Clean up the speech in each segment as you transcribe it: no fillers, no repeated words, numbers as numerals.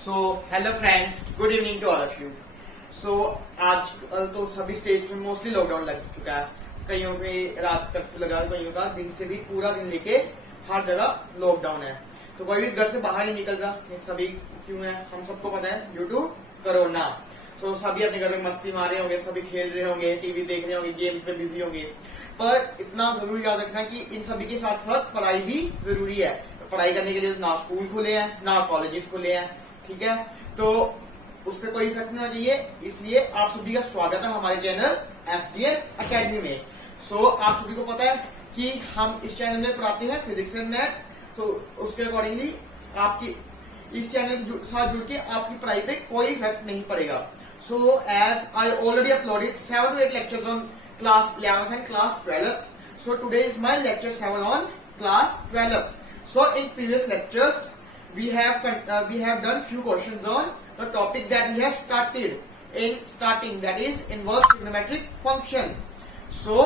So hello friends, good evening to all of you. So आज तो सभी states में मोस्टली लॉकडाउन लग चुका है। कईयों पे रात कर्फ्यू लगा, कईयों का दिन से भी पूरा दिन लेके हर जगह लॉकडाउन है। तो कोई भी घर से बाहर नहीं निकल रहा। ये सभी क्यों है हम सबको पता है, ड्यू टू कोरोना। तो सभी अपने घर में मस्ती मार रहे होंगे, सभी खेल रहे होंगे, टीवी देख रहे होंगे, गेम्स में बिजी होंगे। पर इतना जरूर याद रखना कि इन सभी के साथ साथ पढ़ाई भी जरूरी है। पढ़ाई करने के लिए ना स्कूल खुले हैं ना कॉलेजेस खुले हैं, ठीक है। तो उस पर कोई इफेक्ट नहीं होना चाहिए, इसलिए आप सभी का स्वागत है हमारे चैनल SDN अकेडमी में। सो आप सभी को पता है कि हम इस चैनल में पढ़ाते हैं फिजिक्स एंड मैथ्स। तो उसके अकॉर्डिंगली आपकी इस चैनल के साथ जुड़ के आपकी पढ़ाई पे कोई इफेक्ट नहीं पड़ेगा। So as I already uploaded 7 to 8 lectures on class 11th and class 12th. So today is my lecture 7 on class 12th. So in previous lectures we have done few questions on the topic that we have started in starting, that is inverse trigonometric function. So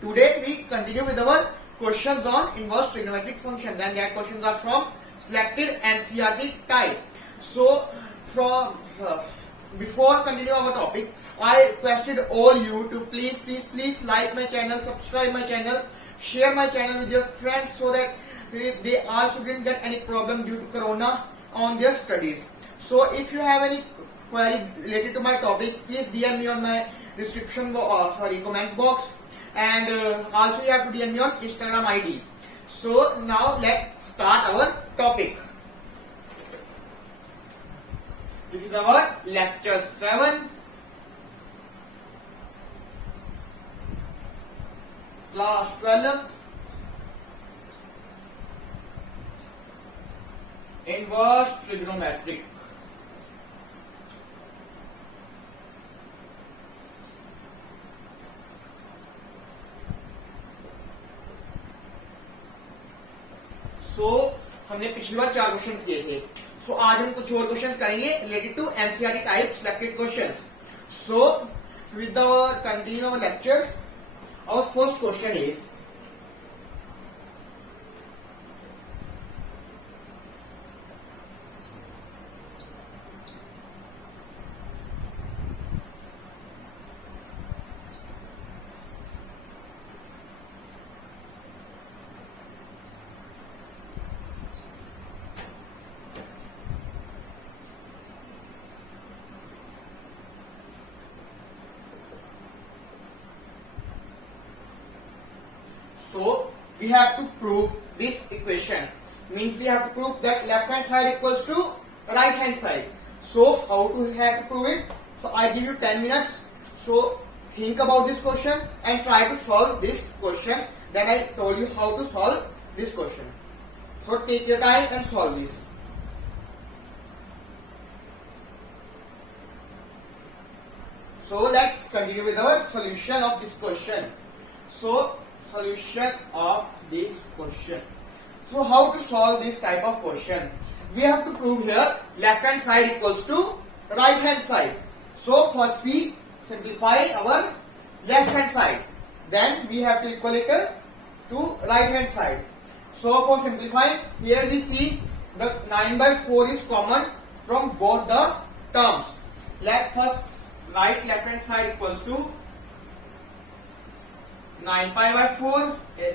today we continue with our questions on inverse trigonometric function, and that questions are from selected NCERT type. So from before continue our topic, I requested all you to please like my channel, subscribe my channel, share my channel with your friends so that they also didn't get any problem due to corona on their studies. So if you have any query related to my topic, please DM me on my comment box, and also you have to DM me on Instagram ID. So now let's start our topic. This is our lecture 7, class 12, inverse trigonometric. सो हमने पिछली बार 4 questions किए थे। सो आज हम कुछ और questions करेंगे related to NCERT type selected questions. So with our continue our lecture, our first question is so we have to prove this equation, means we have to prove that left hand side equals to right hand side. So how to have to prove it? So I give you 10 minutes. So think about this question and try to solve this question. Then I told you how to solve this question. So take your time and solve this. So let's continue with our solution of this question. So solution of this question. So how to solve this type of question? We have to prove here left hand side equals to right hand side. So first we simplify our left hand side, then we have to equal it to right hand side. So for simplifying, here we see the 9/4 is common from both the terms. Let first write left hand side equals to 9π/4,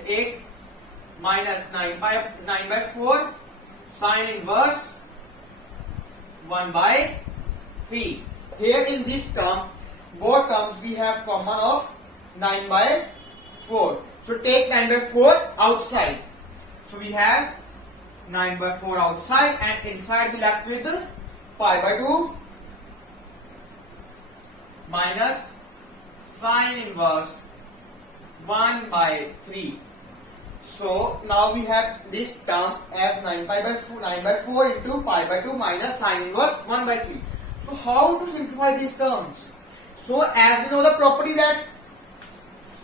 8 minus 9/4 sine inverse 1/3. Here in this term, both terms we have common of 9/4. So take 9/4 outside. So we have 9/4 outside, and inside we left with π/2 minus sine inverse 1/3. So now we have this term as 9/4 into π/2 minus sine inverse 1/3. So how to simplify these terms? So as we know the property that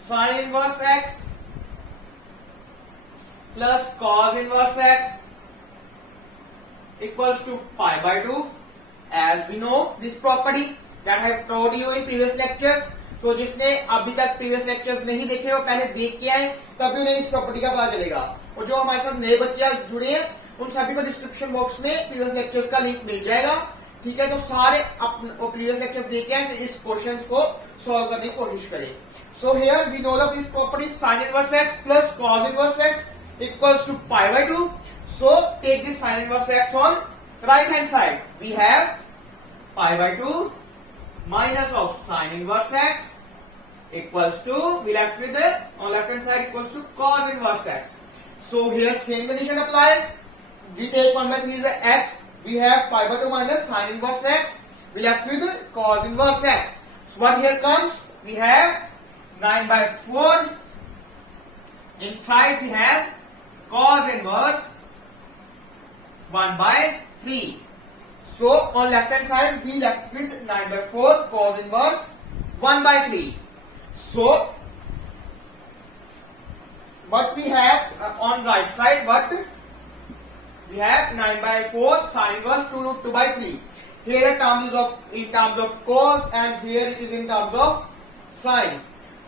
sine inverse x plus cos inverse x equals to π/2. As we know this property that I have told you in previous lectures. तो जिसने अभी तक previous lectures नहीं देखे हो पहले देख के आए, तभी उन्हें इस प्रॉपर्टी का पता चलेगा। और जो हमारे साथ नए बच्चे जुड़े हैं उन सभी को डिस्क्रिप्शन बॉक्स में प्रीवियस लेक्चर्स का लिंक मिल जाएगा। ठीक है, तो सारे प्रीवियस लेक्चर्स देखे हैं, इस क्वेश्चन को सॉल्व करने की कोशिश करें। So here we know this property sin inverse x plus cos inverse x equals to pi by 2. So take this sin inverse x on right hand side. We have pi by 2 minus of sin inverse x equals to, we left with it on left hand side equals to cos inverse x. So here same condition applies. We take 1 by 3 is the x. We have pi by 2 minus sin inverse x. We left with cos inverse x. So what here comes? We have 9 by 4. Inside we have cos inverse 1 by 3. So on left hand side we left with 9 by 4 cos inverse 1 by 3. So what we have on right side, what we have 9 by 4 sin inverse 2 root 2 by 3. Here the term is in terms of cos and here it is in terms of sin.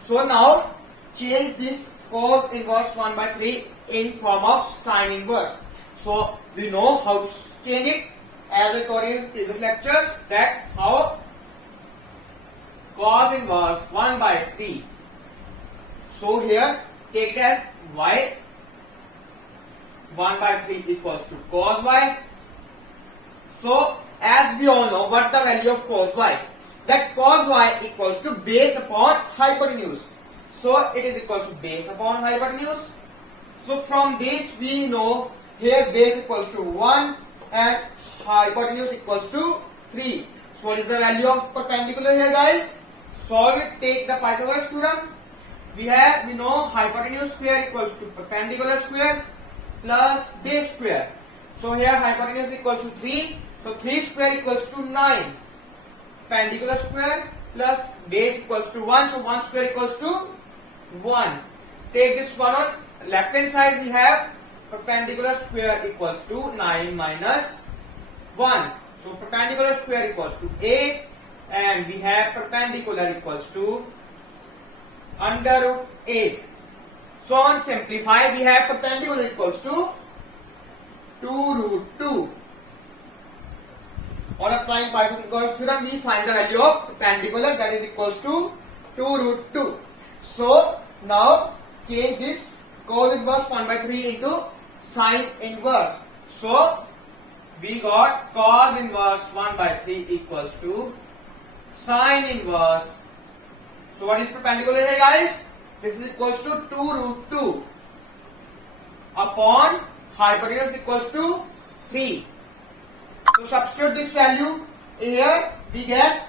So now change this cos inverse 1 by 3 in form of sin inverse. So we know how to change it, as I told you in previous lectures, that how cos inverse 1 by 3. So here take it as y 1 by 3 equals to cos y. So as we all know what the value of cos y, that cos y equals to base upon hypotenuse. So it is equals to base upon hypotenuse. So from this we know here base equals to 1 and hypotenuse equals to 3. So what is the value of perpendicular here, guys? Solve it. Take the Pythagoras theorem. We know hypotenuse square equals to perpendicular square plus base square. So here hypotenuse equals to 3. So 3 square equals to 9. Perpendicular square plus base equals to 1. So 1 square equals to 1. Take this one on left hand side. We have perpendicular square equals to 9 minus 1. So perpendicular square equals to 8. And we have perpendicular equals to under root 8. So on simplify, we have perpendicular equals to 2 root 2. On applying Pythagoras theorem, we find the value of perpendicular, that is equals to 2 root 2. So now change this cos inverse 1 by 3 into sin inverse. So we got cos inverse 1 by 3 equals to sin inverse. So what is perpendicular here, guys? This is equals to 2 root 2 upon hypotenuse equals to 3. So substitute this value here, we get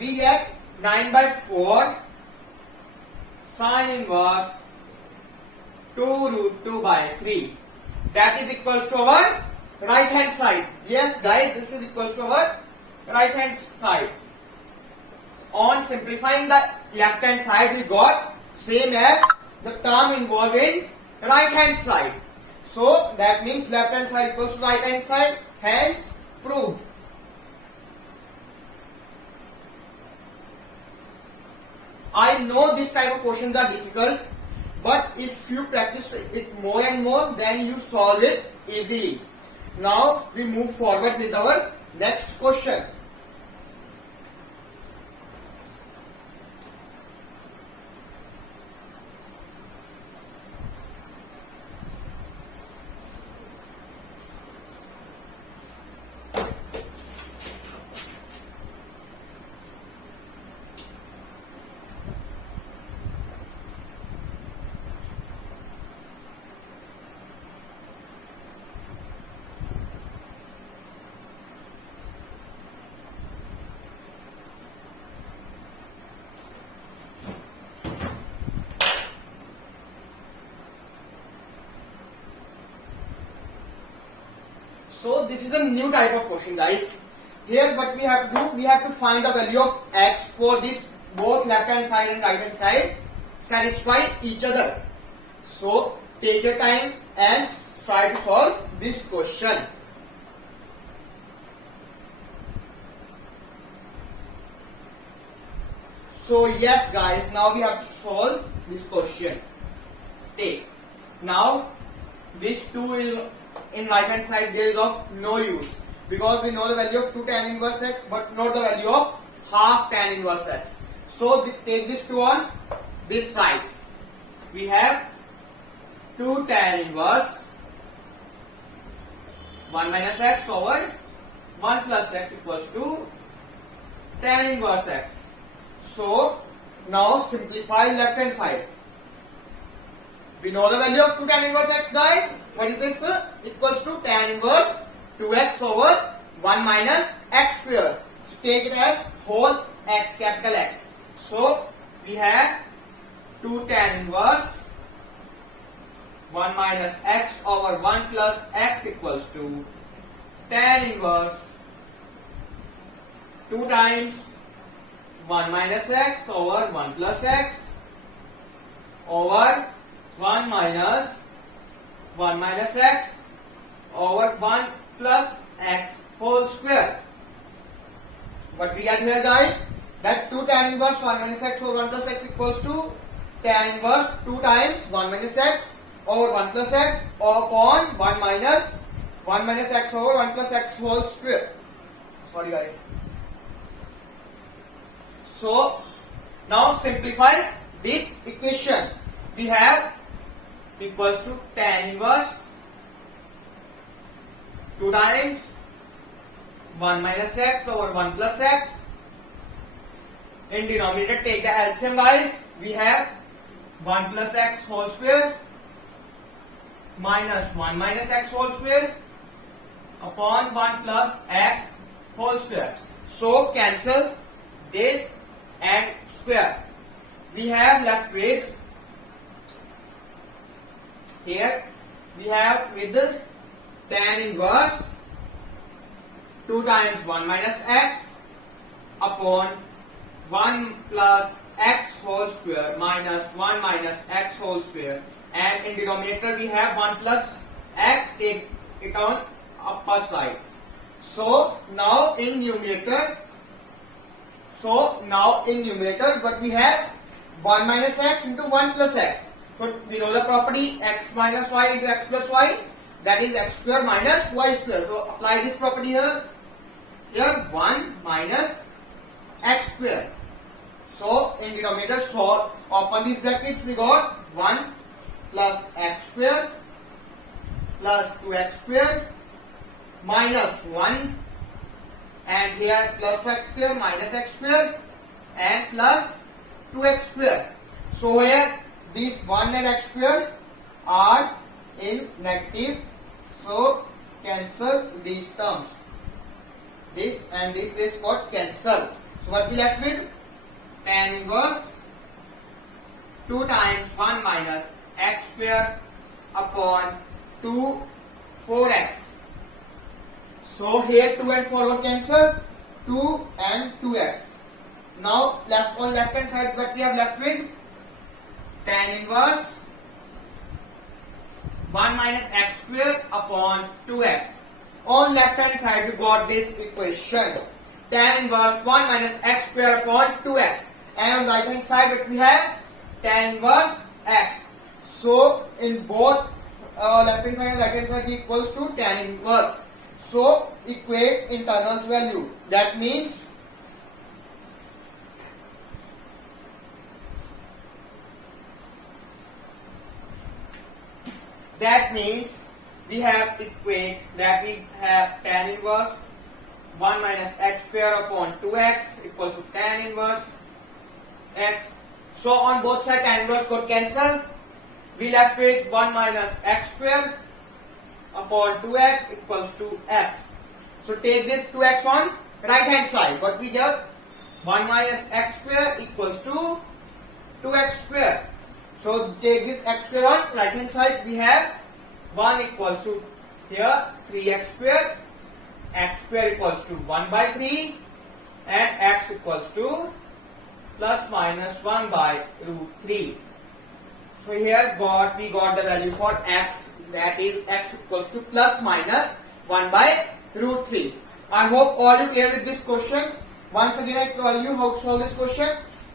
we get 9 by 4 sin inverse 2 root 2 by 3. That is equals to our right hand side. Yes guys, this is equals to our right hand side. On simplifying the left hand side, we got same as the term involved in right hand side. So that means left hand side equals to right hand side, hence proved. I know this type of questions are difficult, but if you practice it more and more, then you solve it easily. Now we move forward with our next question. So this is a new type of question, guys. Here what we have to do, we have to find the value of x for this both left hand side and right hand side satisfy each other. So take your time and try to solve this question. So yes guys, now we have to solve this question. Take. Now this 2 is in right hand side, there is of no use because we know the value of 2 tan inverse x but not the value of half tan inverse x. So take this 2 on this side. We have 2 tan inverse 1 minus x over 1 plus x equals to tan inverse x. So now simplify left hand side. We know the value of 2 tan inverse x guys. What is this? Equals to tan inverse 2x over 1 minus x square. So take it as whole x, capital X. So we have 2 tan inverse 1 minus x over 1 plus x equals to tan inverse 2 times 1 minus x over 1 plus x over 1 minus x over 1 plus x whole square. What we get here guys, that 2 tan inverse 1 minus x over 1 plus x equals to tan inverse 2 times 1 minus x over 1 plus x upon 1 minus x over 1 plus x whole square. Sorry guys. So now simplify this equation. We have equals to tan inverse 2 times 1 minus x over 1 plus x. In denominator take the LCM guys. We have 1 plus x whole square minus 1 minus x whole square upon 1 plus x whole square. So cancel this and square. We have left with here we have with the tan inverse 2 times 1 minus x upon 1 plus x whole square minus 1 minus x whole square, and in denominator we have 1 plus x, take it on upper side. So now in numerator what we have 1 minus x into 1 plus x. So we know the property x minus y into x plus y, that is x square minus y square. So apply this property here. Here 1 minus x square. So in denominator, so open these brackets, we got 1 plus x square plus 2x square minus 1, and here plus x square minus x square and plus 2x square. So here these 1 and x square are in negative, so cancel these terms. This and this got cancel. So what we left with? Tan inverse 2 times 1 minus x square upon 2 4x. So here 2 and 4 got cancel, 2 and 2x. Now left on left hand side what we have left with? Tan inverse 1 minus x square upon 2x. On left hand side we got this equation, tan inverse 1 minus x square upon 2x, and on right hand side what we have? Tan inverse x. So in both left hand side and right hand side equals to tan inverse. So equate internals value. That means we have equate that we have tan inverse 1 minus x square upon 2x equals to tan inverse x. So on both sides tan inverse got cancel. We left with 1 minus x square upon 2x equals to x. So take this 2x on right hand side. What we get? 1 minus x square equals to 2x square. So take this x square on right hand side. We have 1 equals to here 3x square. X square equals to 1 by 3 and x equals to plus minus 1 by root 3. So here we got the value for x, that is x equals to plus minus 1 by root 3. I hope all you clear with this question. Once again I tell you how to solve this question.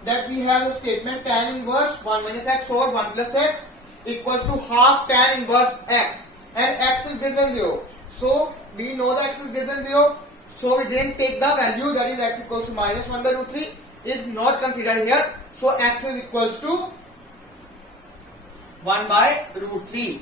that we have a statement tan inverse 1 minus x over 1 plus x equals to half tan inverse x, and x is greater than 0. So we know that x is greater than 0. So we didn't take the value, that is x equals to minus 1 by root 3 is not considered here. So x is equals to 1 by root 3.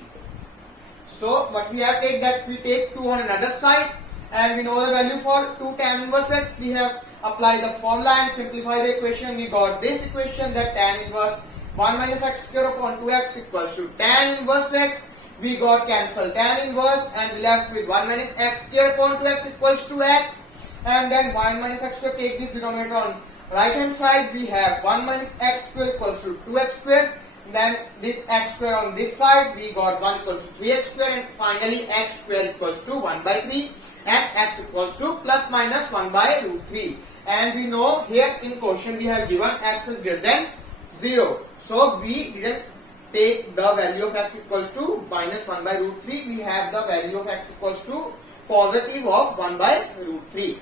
So what we have take that we take 2 on another side, and we know the value for 2 tan inverse x. We have applied the formula and simplify the equation. We got this equation that tan inverse 1 minus x square upon 2x equals to tan inverse x. We got cancel tan inverse and left with 1 minus x square upon 2x equals to x, and then 1 minus x square, take this denominator on right hand side. We have 1 minus x square equals to 2x square, then this x square on this side we got 1 equals to 3x square, and finally x square equals to 1 by 3 and x equals to plus minus 1 by root 3. And we know here in question we have given x is greater than 0. So we didn't take the value of x equals to minus 1 by root 3. We have the value of x equals to positive of 1 by root 3.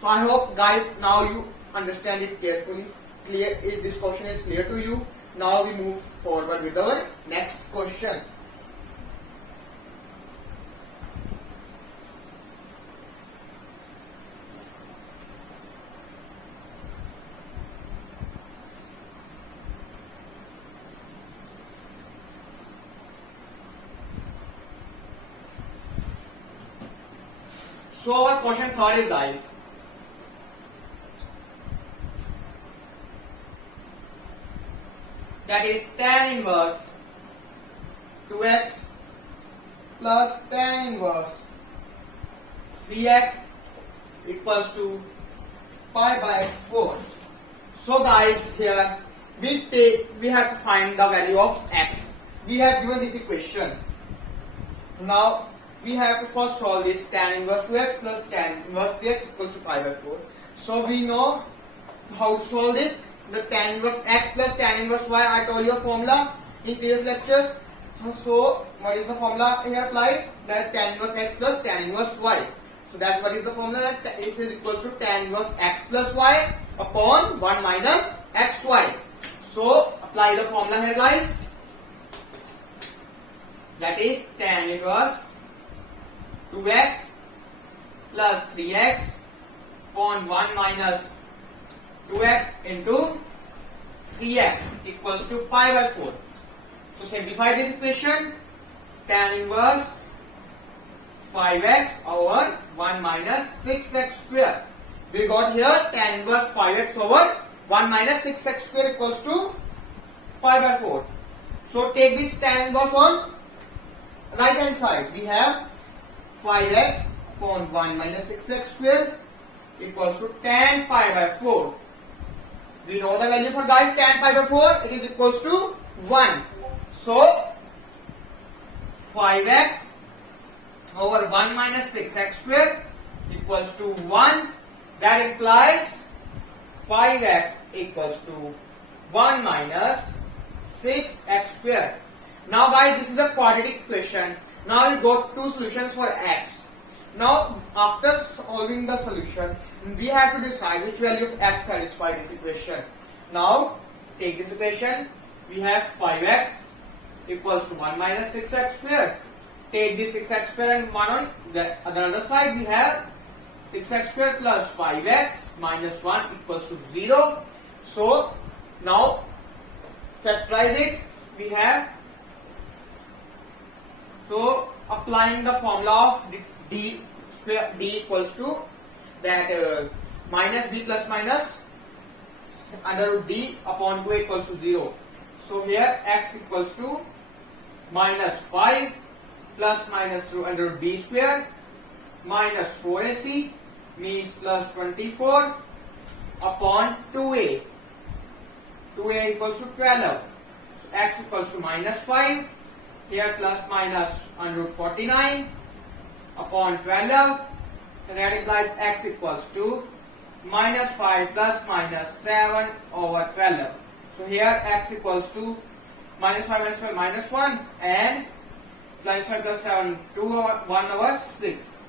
So I hope guys now you understand it carefully. Clear, if this question is clear to you. Now we move forward with our next question. So our question third is, guys, that is tan inverse 2x plus tan inverse 3x equals to pi by 4. So guys, here we have to find the value of x. We have given this equation. Now we have to first solve this tan inverse 2x plus tan inverse 3x equals to pi by 4. So we know how to solve this. The tan inverse x plus tan inverse y, I told you a formula in previous lectures. So what is the formula here applied? That tan inverse x plus tan inverse y. So that what is the formula? That it is equal to tan inverse x plus y upon 1 minus xy. So apply the formula here, guys. That is tan inverse 2x plus 3x upon 1 minus 2x into 3x equals to pi by 4. So simplify this equation. Tan inverse 5x over 1 minus 6x square. We got here tan inverse 5x over 1 minus 6x square equals to pi by 4. So take this tan inverse on right hand side. We have 5x upon 1 minus 6x square equals to tan pi by 4. We know the value for, guys, tan pi by 4. It is equals to 1. So 5x over 1 minus 6x square equals to 1. That implies 5x equals to 1 minus 6x square. Now guys, this is a quadratic equation. Now we got two solutions for x. Now after solving the solution, we have to decide which value of x satisfies this equation. Now take this equation. We have 5x equals to 1 minus 6x square. Take this 6x square and 1 on the other side. We have 6x square plus 5x minus 1 equals to 0. So now factorize it. We have, so applying the formula of d square, d equals to that minus b plus minus under root d upon 2 equals to 0. So here x equals to minus 5 plus minus under root b square minus 4ac means plus 24 upon 2a. 2a equals to 12. So x equals to minus 5. Here plus minus under root 49 upon 12. And that implies x equals to minus 5 plus minus 7 over 12. So here x equals to minus 5 minus 12 minus 1 and minus 5 plus 7 1 over 6.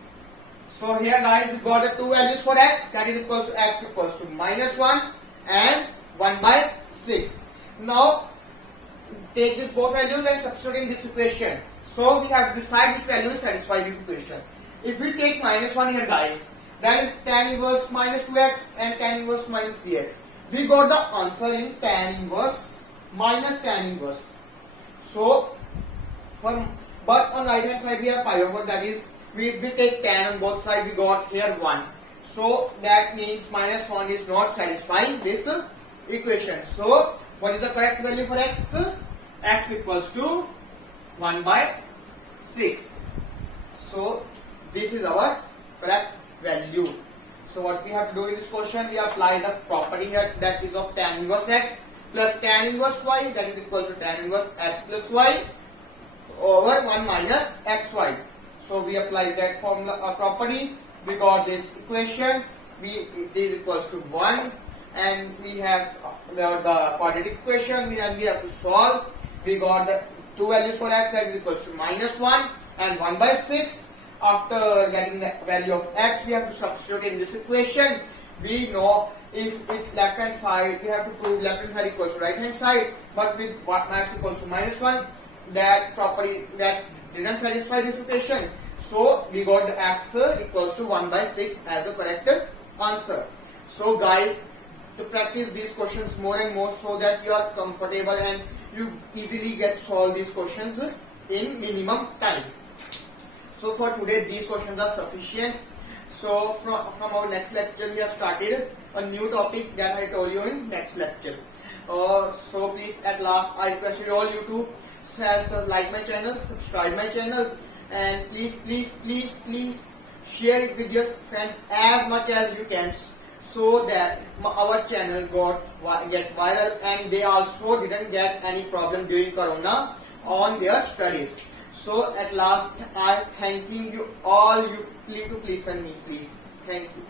So here guys we got the two values for x, that is equals to x equals to minus 1 and 1 by 6. Now take this both values and substitute in this equation. So we have to decide which value satisfy this equation. If we take minus 1 here guys, that is tan inverse minus 2x and tan inverse minus 3x. We got the answer in tan inverse minus tan inverse. So, but on right hand side we have pi over, that is, if we take tan on both sides, we got here 1. So that means minus 1 is not satisfying this equation. So what is the correct value for x? X equals to 1 by 6. So this is our correct value. So what we have to do in this question, we apply the property here, that is of tan inverse x plus tan inverse y, that is equal to tan inverse x plus y over 1 minus xy. So we apply that formula property. We got this equation. It is equals to 1, and we have the quadratic equation. We have to solve. We got the two values for x, that is equals to minus 1 and 1 by 6. After getting the value of x, we have to substitute in this equation. We know if it left hand side, we have to prove left hand side equals to right hand side, but with x equals to minus 1, that property that didn't satisfy this equation. So we got the x equals to 1 by 6 as the correct answer. So guys, to practice these questions more and more so that you are comfortable and you easily get solve these questions in minimum time. So for today these questions are sufficient. So from our next lecture we have started a new topic that I told you in next lecture. So please, at last I request you all to like my channel, subscribe my channel, and please share it with your friends as much as you can, so that our channel get viral and they also didn't get any problem during Corona on their studies. So at last I thanking you all, you please listen me please. Thank you.